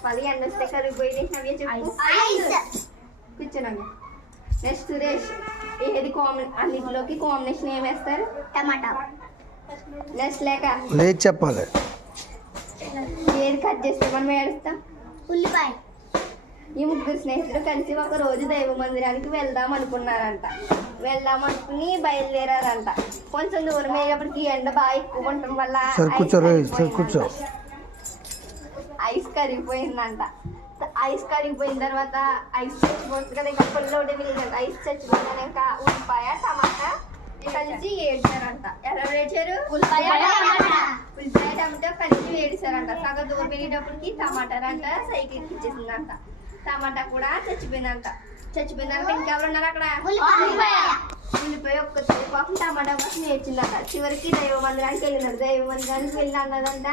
చెప్పాలి. ఎండ వస్తే కరిగిపోయి నవ్య చెప్పు. కూర్చోనండి. నెక్స్ట్ సురేష్ ఏది అన్నింటిలోకి కాంబినేషన్ ఏం వేస్తారు? టమాటా. నెక్స్ట్ లేక లేదు చెప్పాలి. ఏది కట్ చేస్తే మనం ఏడుస్తాం? ఉల్లిపాయ. ఈ ముగ్గురు స్నేహితులు కలిసి ఒక రోజు దైవ మందిరానికి వెళ్దాం అనుకున్నారంట. వెళ్దాం అనుకుని బయలుదేరారంట. కొంచెం దూరం అయ్యేటప్పటికి ఎండ బాగా ఎక్కువ ఉండటం వల్ల ఐస్ కరిగిపోయిందంట. ఐస్ కరిగిపోయిన తర్వాత ఐస్ చచ్చిపోతుంది కదా, ఇంకా పుల్ల వెళ్ళిందంట. ఐస్ చచ్చిపోయిందని ఇంకా ఉల్లిపాయ టమాటా కలిసి ఏడ్చారంట. ఎలా ఏడ్చారు? ఉల్లిపాయ టమాటా కలిసి ఏడిచారంట. సగం దూరం వెళ్ళేటప్పటికి టమాటారంట సైకిల్కి ఇచ్చేసిందంట. టమాటా కూడా చచ్చిపోయిందంట. చచ్చిపోయిందంట ఇంకెవరున్నారు అక్కడ? ఉల్లిపాయ ఒక్క పాపం టమాటా కోసం నేర్చిందంట. చివరికి దైవ మందిరానికి వెళ్ళినాడు. దైవ మందిరానికి వెళ్ళి అన్నదంట